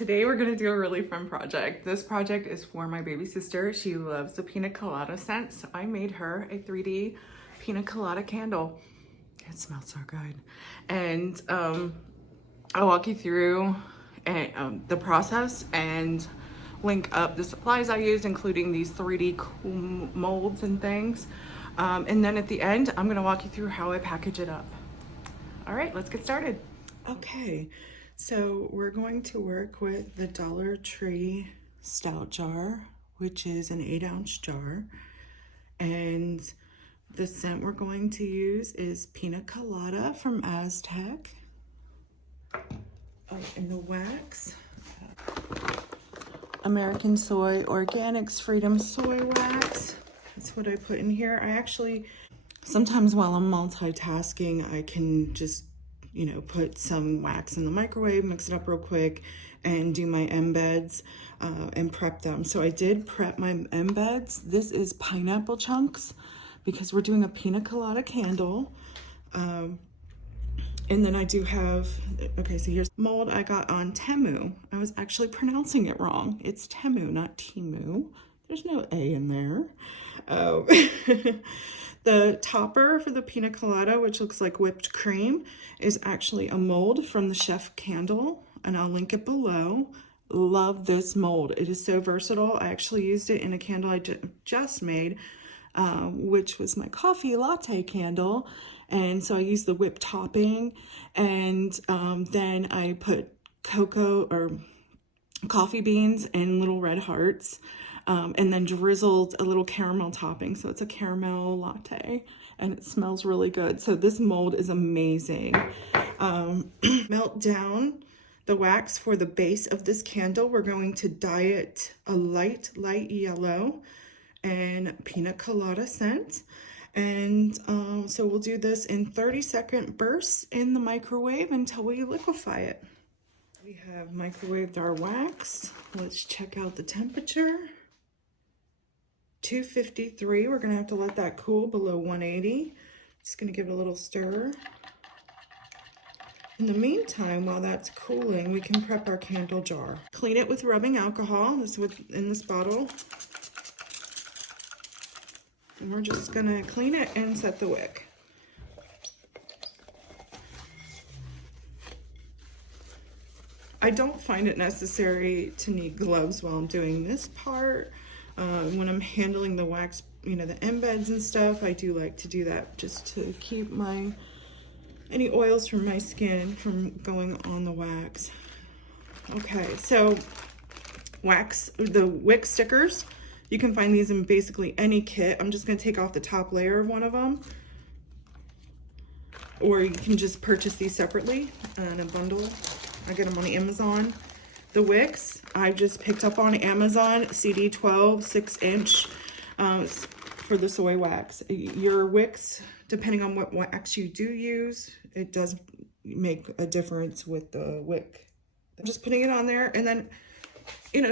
Today we're gonna do a really fun project. This project is for my baby sister. She loves the Pina Colada scent, so I made her a 3D Pina Colada candle. It smells so good. And I'll walk you through the process and link up the supplies I used, including these 3D cool molds and things. And then at the end, I'm gonna walk you through how I package it up. All right, let's get started. Okay, so we're going to work with the Dollar Tree Stout jar, which is an 8-ounce jar. And the scent we're going to use is Pina Colada from Aztec. And the wax, American Soy Organics Freedom Soy Wax. That's what I put in here. I actually, sometimes while I'm multitasking, I can just, put some wax in the microwave, mix it up real quick, and do my embeds and prep them. So I did prep my embeds. This is pineapple chunks because we're doing a Pina Colada candle. And then I do have, okay, so here's mold I got on Temu. I was actually pronouncing it wrong. It's Temu, not Timu. There's no A in there. The topper for the Pina Colada, which looks like whipped cream, is actually a mold from the Chef Candle, and I'll link it below. Love this mold. It is so versatile. I actually used it in a candle I just made, which was my coffee latte candle. And so I used the whipped topping, and then I put cocoa or coffee beans and little red hearts, and then drizzled a little caramel topping. So it's a caramel latte, and it smells really good. So this mold is amazing. Melt down the wax for the base of this candle. We're going to dye it a light yellow and Pina Colada scent. And so we'll do this in 30-second bursts in the microwave until we liquefy it. We have microwaved our wax. Let's check out the temperature. 253. We're gonna have to let that cool below 180. Just gonna give it a little stir. In the meantime, while that's cooling, we can prep our candle jar. Clean it with rubbing alcohol. This is in this bottle. And we're just gonna clean it and set the wick. I don't find it necessary to need gloves while I'm doing this part. When I'm handling the wax, the embeds and stuff, I do like to do that just to keep any oils from my skin from going on the wax. Okay, so the wick stickers, you can find these in basically any kit. I'm just gonna take off the top layer of one of them, or you can just purchase these separately in a bundle. I get them on Amazon. The wicks, I just picked up on Amazon, CD12 6-inch for the soy wax. Your wicks, depending on what wax you do use, it does make a difference with the wick. I'm just putting it on there, and then,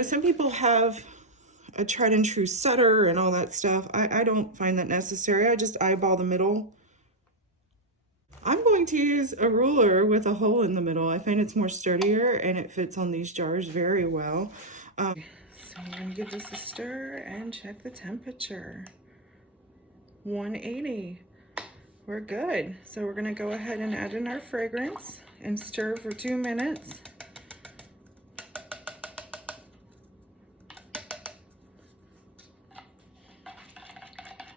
some people have a tried and true setter and all that stuff. I don't find that necessary. I just eyeball the middle. I'm going to use a ruler with a hole in the middle. I find it's more sturdier and it fits on these jars very well. So I'm gonna give this a stir and check the temperature. 180. We're good. So we're gonna go ahead and add in our fragrance and stir for 2 minutes.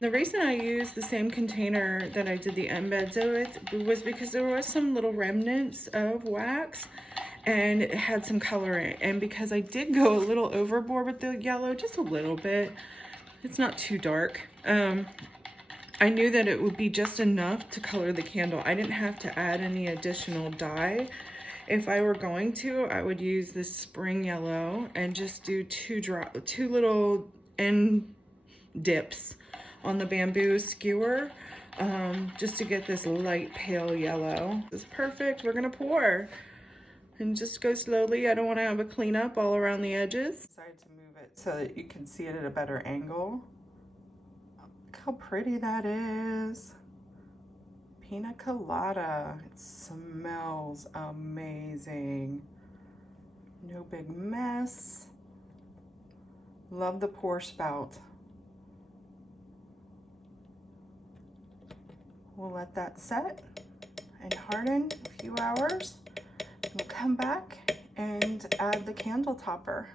The reason I used the same container that I did the embeds with was because there was some little remnants of wax and it had some color in it. And because I did go a little overboard with the yellow, just a little bit, it's not too dark. I knew that it would be just enough to color the candle. I didn't have to add any additional dye. If I were going to, I would use this spring yellow and just do two little end dips on the bamboo skewer, just to get this light pale yellow. This is perfect. We're gonna pour and just go slowly. I don't want to have a cleanup all around the edges. Decided to move it so that you can see it at a better angle. Look how pretty that is. Pina Colada. It smells amazing. No big mess. Love the pour spout. We'll let that set and harden a few hours. We'll come back and add the candle topper.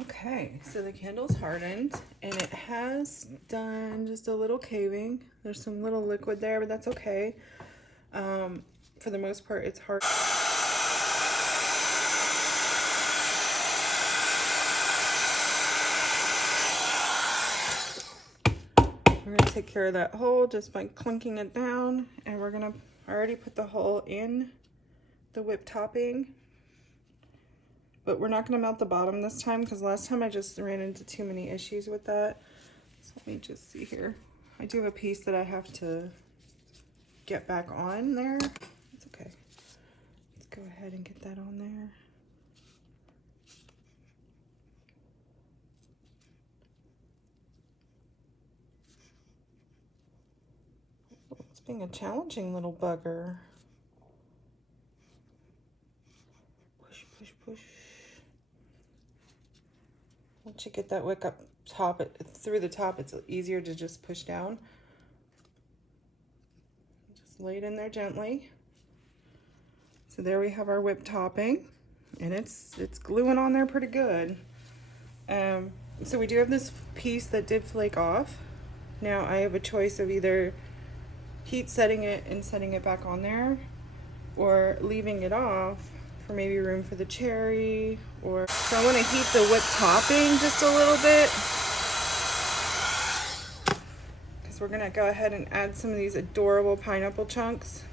Okay, so the candle's hardened and it has done just a little caving. There's some little liquid there, but that's okay. For the most part, it's hard. We're gonna take care of that hole just by clinking it down, and we're gonna already put the hole in the whipped topping. But we're not gonna melt the bottom this time because last time I just ran into too many issues with that. So let me just see here. I do have a piece that I have to get back on there. It's okay. Let's go ahead and get that on there. It's being a challenging little bugger. Push, push, push. Once you get that wick up top, through the top, it's easier to just push down. Just lay it in there gently. So there we have our whipped topping, and it's gluing on there pretty good. So we do have this piece that did flake off. Now I have a choice of either heat setting it and setting it back on there, or leaving it off for maybe room for the cherry, or so I want to heat the whipped topping just a little bit because we're gonna go ahead and add some of these adorable pineapple chunks.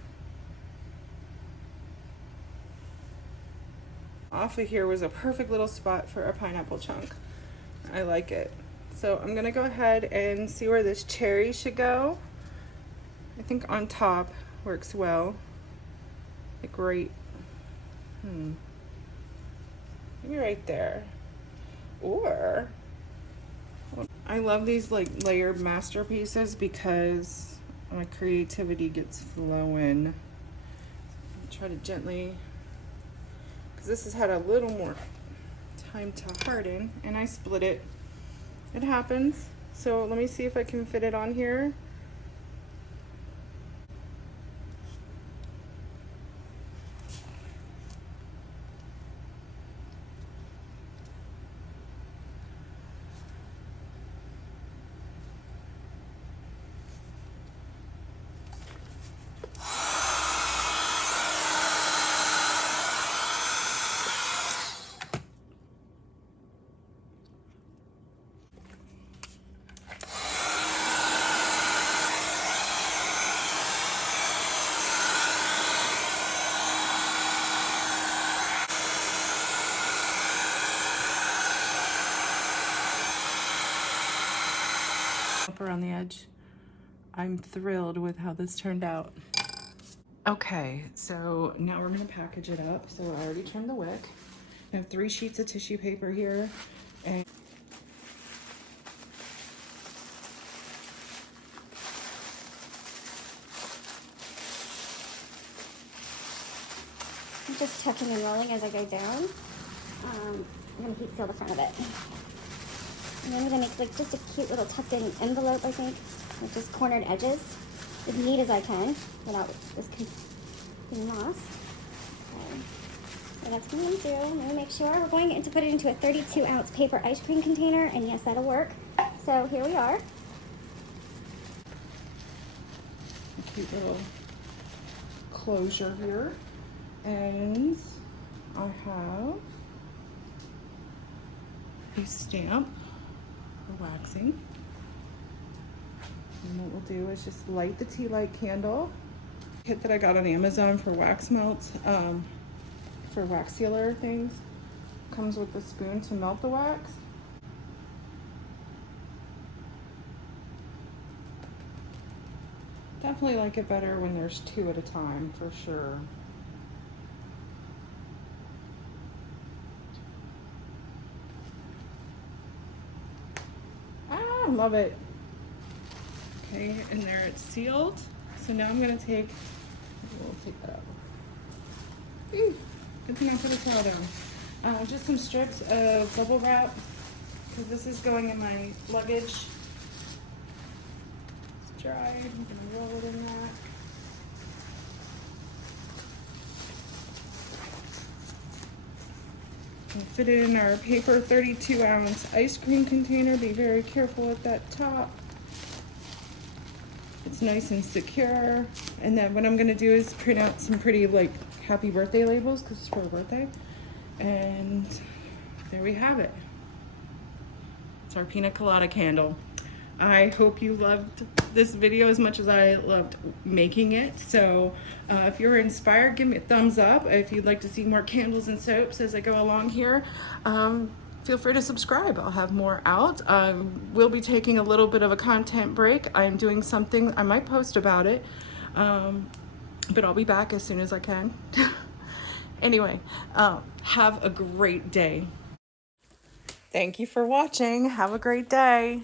Off of here was a perfect little spot for a pineapple chunk. I like it. So I'm gonna go ahead and see where this cherry should go. I think on top works well. Like right, maybe right there. Or, I love these like layered masterpieces because my creativity gets flowing. Try to gently, because this has had a little more time to harden, and I split it. It happens. So let me see if I can fit it on here. Around the edge. I'm thrilled with how this turned out. Okay, so now we're gonna package it up. So I already trimmed the wick. I have 3 sheets of tissue paper here, and I'm just tucking and rolling as I go down. I'm gonna heat seal the front of it. And then I'm gonna make like just a cute little tucked in envelope, I think, with just cornered edges, as neat as I can without this getting lost. Okay. So that's coming through. I'm gonna make sure we're going to put it into a 32-ounce paper ice cream container, and yes, that'll work. So here we are. a cute little closure here, and I have a stamp for waxing. And what we'll do is just light the tea light candle. Kit that I got on Amazon for wax melts, for wax sealer things. Comes with the spoon to melt the wax. Definitely like it better when there's 2 at a time, for sure. Ah, love it. Okay, and there it's sealed. So now I'm gonna we'll take that out. Ooh, good thing I put a towel down. Just some strips of bubble wrap, because this is going in my luggage. It's dry. I'm gonna roll it in that. We'll fit it in our paper 32-ounce ice cream container. Be very careful at that top. It's nice and secure. And then what I'm gonna do is print out some pretty like happy birthday labels because it's for a birthday. And there we have it. It's our Pina Colada candle. I hope you loved this video as much as I loved making it. So if you're inspired, give me a thumbs up. If you'd like to see more candles and soaps as I go along here, feel free to subscribe. I'll have more out. We'll be taking a little bit of a content break. I'm doing something, I might post about it, but I'll be back as soon as I can. Anyway, have a great day. Thank you for watching. Have a great day.